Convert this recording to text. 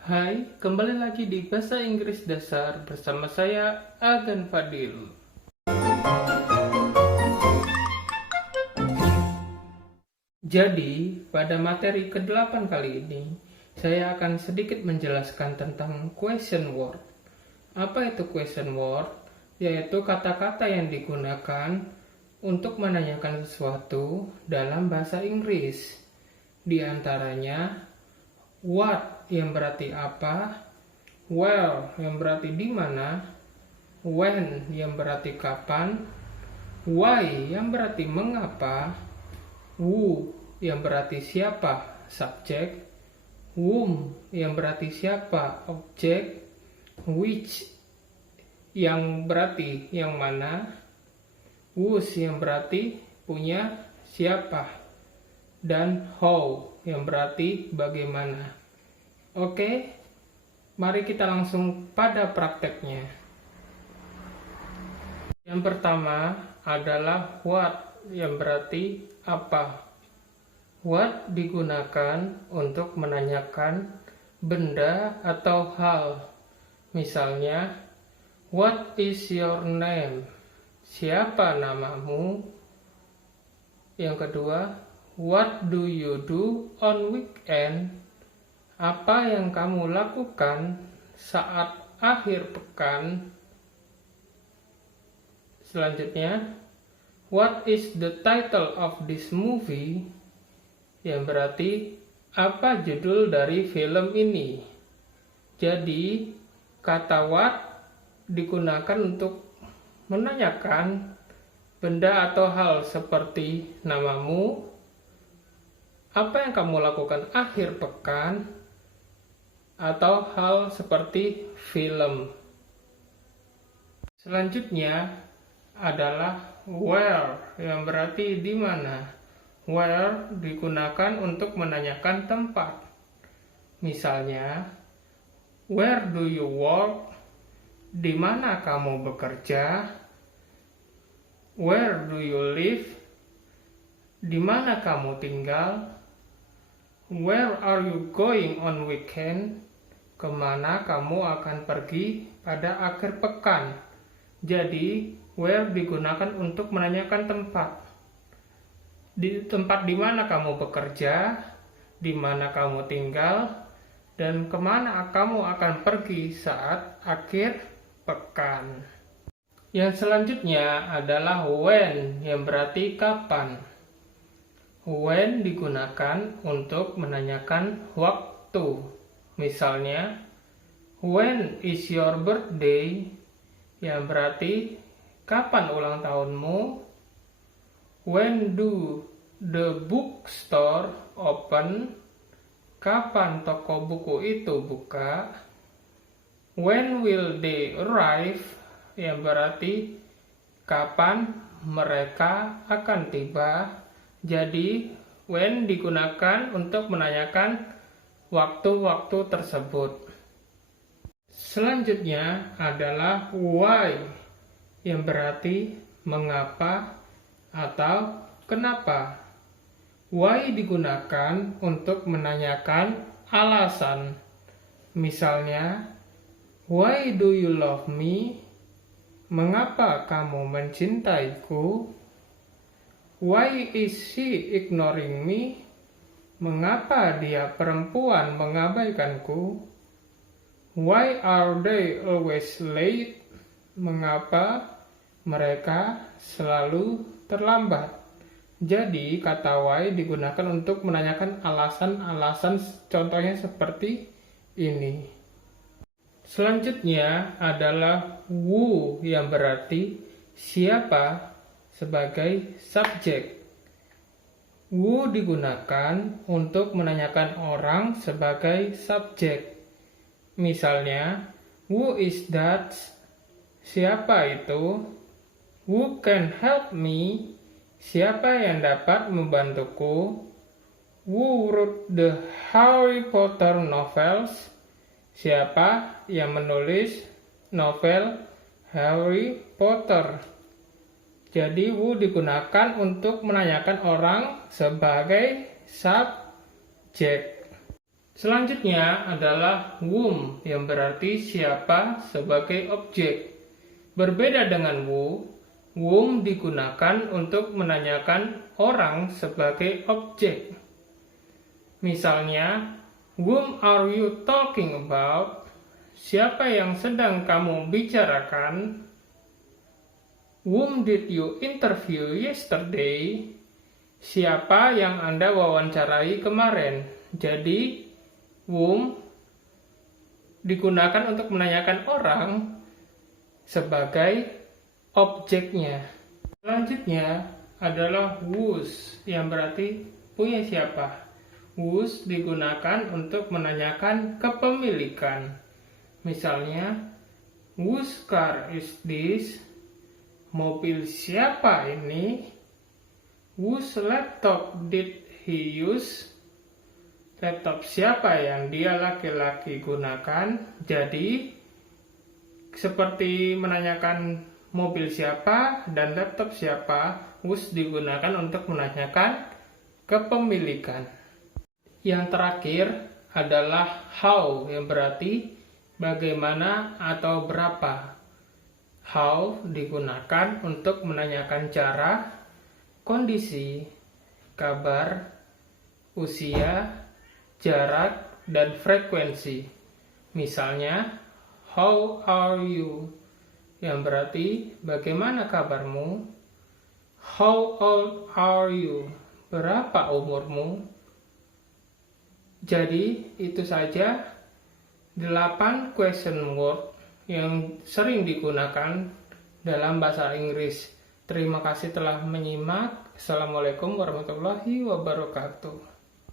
Hai, kembali lagi di Bahasa Inggris Dasar bersama saya, Agan Fadil. Jadi, pada materi ke-8 kali ini, saya akan sedikit menjelaskan tentang question word. Apa itu question word? Yaitu kata-kata yang digunakan untuk menanyakan sesuatu dalam bahasa Inggris. Di antaranya, what yang berarti apa, where yang berarti di mana, when yang berarti kapan, why yang berarti mengapa, who yang berarti siapa, subjek, whom yang berarti siapa, objek, which yang berarti yang mana, whose yang berarti punya siapa, dan how yang berarti bagaimana. Oke, mari kita langsung pada prakteknya. Yang pertama adalah what yang berarti apa. What digunakan untuk menanyakan benda atau hal. Misalnya, what is your name? Siapa namamu? Yang kedua, what do you do on weekend? Apa yang kamu lakukan saat akhir pekan? Selanjutnya, what is the title of this movie? Yang berarti, apa judul dari film ini? Jadi, kata what digunakan untuk menanyakan benda atau hal seperti namamu, apa yang kamu lakukan akhir pekan, atau hal seperti film. Selanjutnya adalah where yang berarti di mana. Where digunakan untuk menanyakan tempat. Misalnya, where do you work? Di mana kamu bekerja? Where do you live? Di mana kamu tinggal? Where are you going on weekend? Kemana kamu akan pergi pada akhir pekan? Jadi, where digunakan untuk menanyakan tempat. Di tempat di mana kamu bekerja, di mana kamu tinggal, dan kemana kamu akan pergi saat akhir pekan. Yang selanjutnya adalah when yang berarti kapan. When digunakan untuk menanyakan waktu. Misalnya, when is your birthday? Yang berarti, kapan ulang tahunmu? When do the bookstore open? Kapan toko buku itu buka? When will they arrive? Yang berarti, kapan mereka akan tiba? Jadi, when digunakan untuk menanyakan waktu-waktu tersebut. Selanjutnya adalah why yang berarti mengapa atau kenapa. Why digunakan untuk menanyakan alasan. Misalnya, why do you love me? Mengapa kamu mencintaiku? Why is she ignoring me? Mengapa dia perempuan mengabaikanku? Why are they always late? Mengapa mereka selalu terlambat? Jadi, kata why digunakan untuk menanyakan alasan-alasan, contohnya seperti ini. Selanjutnya adalah who yang berarti siapa sebagai subjek. Who digunakan untuk menanyakan orang sebagai subjek. Misalnya, who is that? Siapa itu? Who can help me? Siapa yang dapat membantuku? Who wrote the Harry Potter novels? Siapa yang menulis novel Harry Potter? Jadi, who digunakan untuk menanyakan orang sebagai subjek. Selanjutnya adalah whom yang berarti siapa sebagai objek. Berbeda dengan whom digunakan untuk menanyakan orang sebagai objek. Misalnya, whom are you talking about? Siapa yang sedang kamu bicarakan? Whom did you interview yesterday? Siapa yang Anda wawancarai kemarin? Jadi, whom digunakan untuk menanyakan orang sebagai objeknya. Selanjutnya adalah whose yang berarti punya siapa. Whose digunakan untuk menanyakan kepemilikan. Misalnya, whose car is this? Mobil siapa ini? Whose laptop did he use? Laptop siapa yang dia laki-laki gunakan? Jadi, seperti menanyakan mobil siapa dan laptop siapa, whose digunakan untuk menanyakan kepemilikan. Yang terakhir adalah how yang berarti bagaimana atau berapa. How digunakan untuk menanyakan cara, kondisi, kabar, usia, jarak, dan frekuensi. Misalnya, how are you? Yang berarti bagaimana kabarmu? How old are you? Berapa umurmu? Jadi, itu saja 8 question word yang sering digunakan dalam bahasa Inggris. Terima kasih telah menyimak. Assalamualaikum warahmatullahi wabarakatuh.